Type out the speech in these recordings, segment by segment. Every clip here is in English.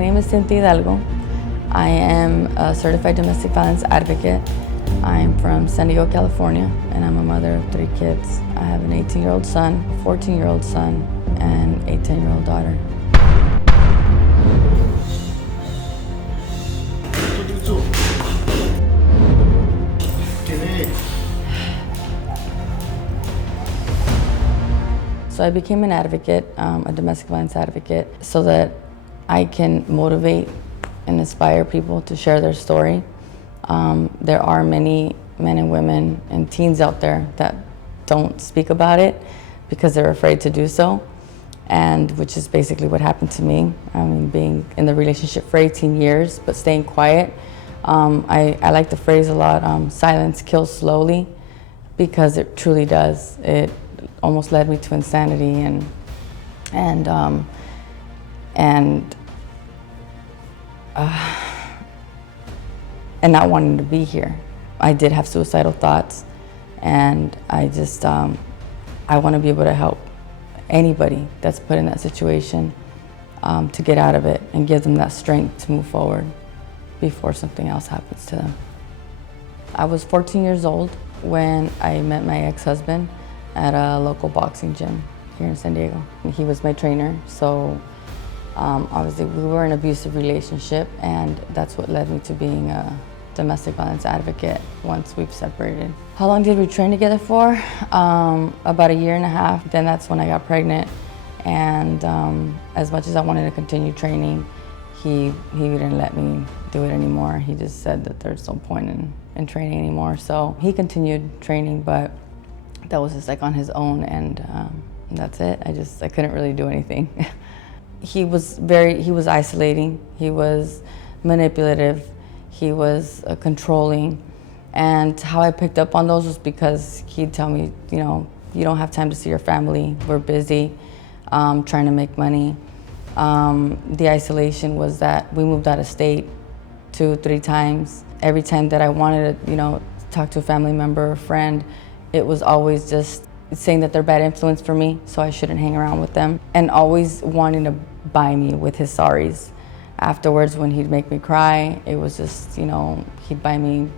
My name is Cynthia. I am a certified domestic violence advocate. I'm from San Diego, California, and I'm a mother of 3 kids. I have an 18-year-old son, a 14-year-old son, and a 10-year-old daughter. So I became an advocate, a domestic violence advocate, so that I can motivate and inspire people to share their story. There are many men and women and teens out there that don't speak about it because they're afraid to do so, and which is basically what happened to me. I mean, being in the relationship for 18 years, but staying quiet. I like the phrase a lot, silence kills slowly, because it truly does. It almost led me to insanity and not wanting to be here. I did have suicidal thoughts, and I just, I want to be able to help anybody that's put in that situation to get out of it and give them that strength to move forward before something else happens to them. I was 14 years old when I met my ex-husband at a local boxing gym here in San Diego. He was my trainer, so obviously we were in an abusive relationship, and that's what led me to being a domestic violence advocate once we've separated. How long did we train together for? About 1.5 years. Then that's when I got pregnant, and as much as I wanted to continue training, he wouldn't let me do it anymore. He just said that there's no point in training anymore. So he continued training, but that was just like on his own, and that's it. I couldn't really do anything. He was isolating, he was manipulative, he was controlling. And how I picked up on those was because he'd tell me, you know, you don't have time to see your family, we're busy trying to make money. The isolation was that we moved out of state 2-3 times. Every time that I wanted to, you know, talk to a family member or friend, it was always just saying that they're bad influence for me, so I shouldn't hang around with them, and always wanting to buy me with his sorries. Afterwards, when he'd make me cry, it was just, you know, he'd buy me,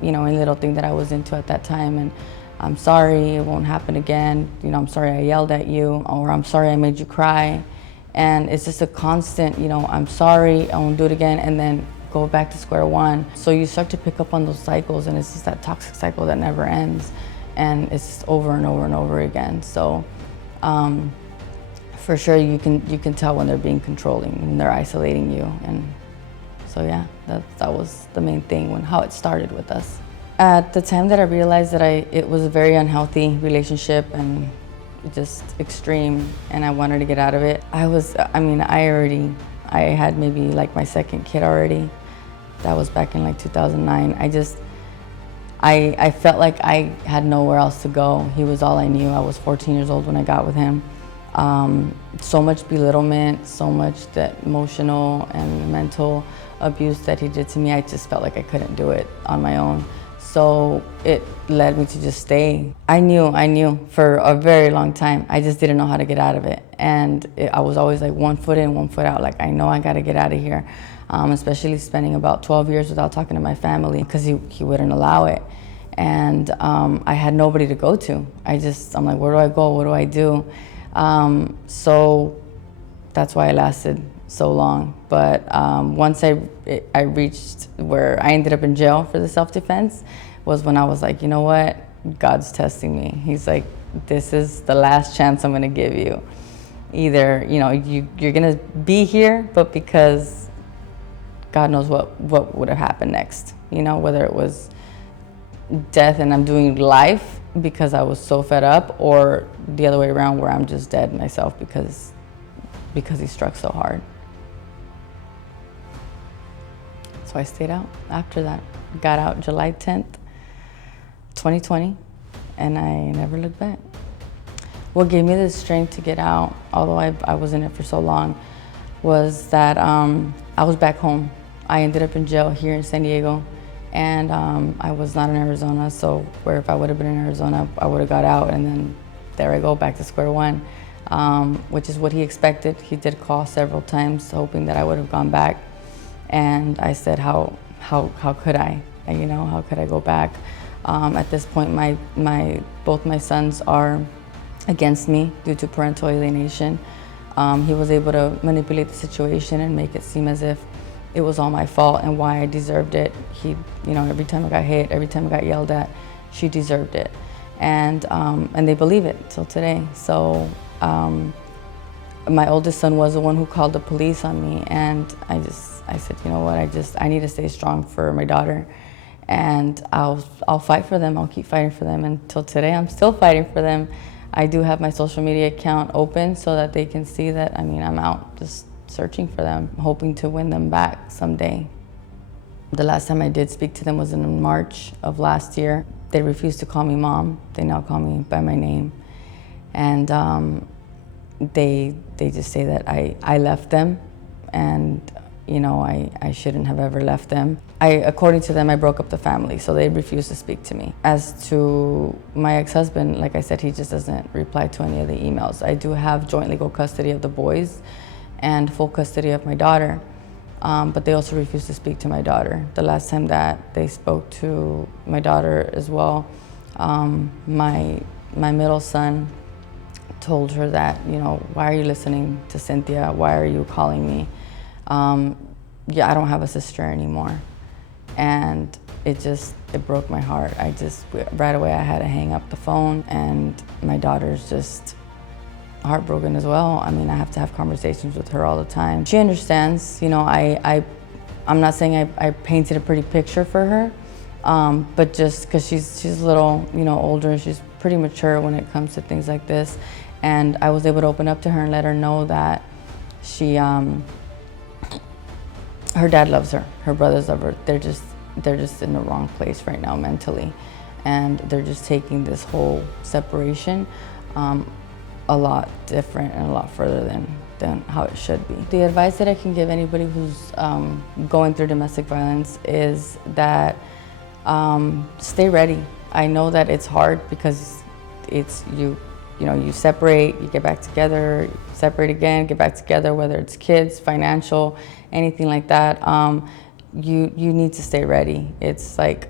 you know, any little thing that I was into at that time, and I'm sorry, it won't happen again, you know, I'm sorry I yelled at you, or I'm sorry I made you cry. And it's just a constant, you know, I'm sorry, I won't do it again, and then go back to square one. So you start to pick up on those cycles, and it's just that toxic cycle that never ends. And it's just over and over and over again. So for sure you can tell when they're being controlling and they're isolating you. And so yeah, that was the main thing, how it started with us. At the time that I realized that it was a very unhealthy relationship and just extreme, and I wanted to get out of it, I had maybe like my 2nd kid already. That was back in like 2009. I felt like I had nowhere else to go. He was all I knew. I was 14 years old when I got with him. So much belittlement, so much that emotional and mental abuse that he did to me. I just felt like I couldn't do it on my own. So it led me to just stay. I knew for a very long time. I just didn't know how to get out of it. And I was always like 1 foot in, 1 foot out. Like, I know I gotta get out of here. Especially spending about 12 years without talking to my family because he wouldn't allow it. And I had nobody to go to. I'm like, where do I go? What do I do? So that's why I lasted so long. But once I reached where I ended up in jail for the self-defense was when I was like, you know what? God's testing me. He's like, this is the last chance I'm gonna give you. Either, you know, you're gonna be here, but because God knows what would have happened next. You know, whether it was death and I'm doing life because I was so fed up, or the other way around where I'm just dead myself because he struck so hard. So I stayed out after that. Got out July 10th, 2020, and I never looked back. What gave me the strength to get out, although I was in it for so long, was that I was back home. I ended up in jail here in San Diego, and I was not in Arizona, so where if I would have been in Arizona, I would have got out, and then there I go, back to square one. which is what he expected. He did call several times, hoping that I would have gone back. And I said, how could I? You know, how could I go back? At this point, both my sons are against me due to parental alienation. He was able to manipulate the situation and make it seem as if it was all my fault and why I deserved it. You know, every time I got hit, every time I got yelled at, she deserved it. And they believe it till today. So my oldest son was the one who called the police on me, and I said, you know what, I need to stay strong for my daughter, and I'll fight for them. I'll keep fighting for them until today. I'm still fighting for them. I do have my social media account open so that they can see that, I mean, I'm out just searching for them, hoping to win them back someday. The last time I did speak to them was in March of last year. They refused to call me mom. They now call me by my name. And they just say that I left them, and you know, I shouldn't have ever left them. According to them, I broke up the family, so they refused to speak to me. As to my ex-husband, like I said, he just doesn't reply to any of the emails. I do have joint legal custody of the boys and full custody of my daughter, but they also refuse to speak to my daughter. The last time that they spoke to my daughter as well, my middle son told her that, you know, why are you listening to Cynthia? Why are you calling me? Yeah, I don't have a sister anymore. And it broke my heart. Right away I had to hang up the phone, and my daughter's just heartbroken as well. I mean, I have to have conversations with her all the time. She understands, you know, I'm not saying I painted a pretty picture for her, but just because she's a little, you know, older, she's pretty mature when it comes to things like this. And I was able to open up to her and let her know that her dad loves her, her brothers love her. They're just in the wrong place right now mentally. And they're just taking this whole separation a lot different and a lot further than how it should be. The advice that I can give anybody who's going through domestic violence is that stay ready. I know that it's hard because it's you know, you separate, you get back together, separate again, get back together, whether it's kids, financial, anything like that. You need to stay ready. It's like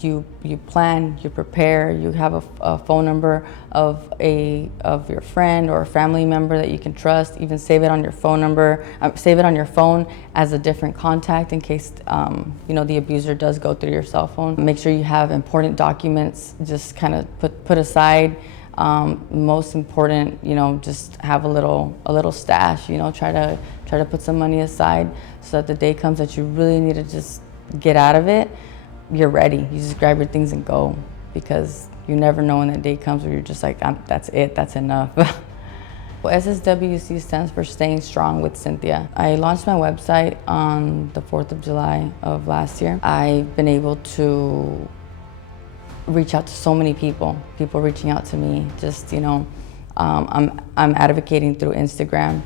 you plan, you prepare, you have a phone number of your friend or a family member that you can trust. Even save it on your phone number, save it on your phone as a different contact in case you know, the abuser does go through your cell phone. Make sure you have important documents just kind of put aside. Most important, you know, just have a little stash, you know, try to put some money aside so that the day comes that you really need to just get out of it, you're ready. You just grab your things and go, because you never know when that day comes where you're just like, that's it, that's enough. Well, SSWC stands for Staying Strong with Cynthia. I launched my website on the 4th of July of last year. I've been able to reach out to so many people reaching out to me. Just, you know, I'm advocating through Instagram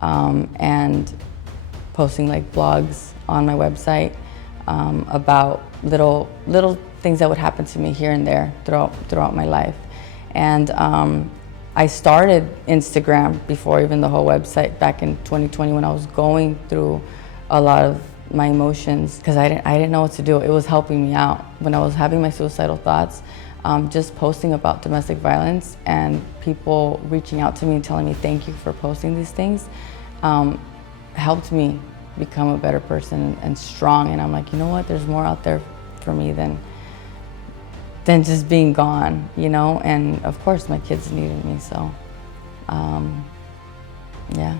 and posting like blogs on my website about little things that would happen to me here and there throughout my life. And I started Instagram before even the whole website back in 2020 when I was going through a lot of my emotions, because I didn't know what to do. It was helping me out when I was having my suicidal thoughts. Just posting about domestic violence and people reaching out to me and telling me thank you for posting these things helped me become a better person and strong. And I'm like, you know what, there's more out there for me than just being gone, you know. And of course my kids needed me, so yeah.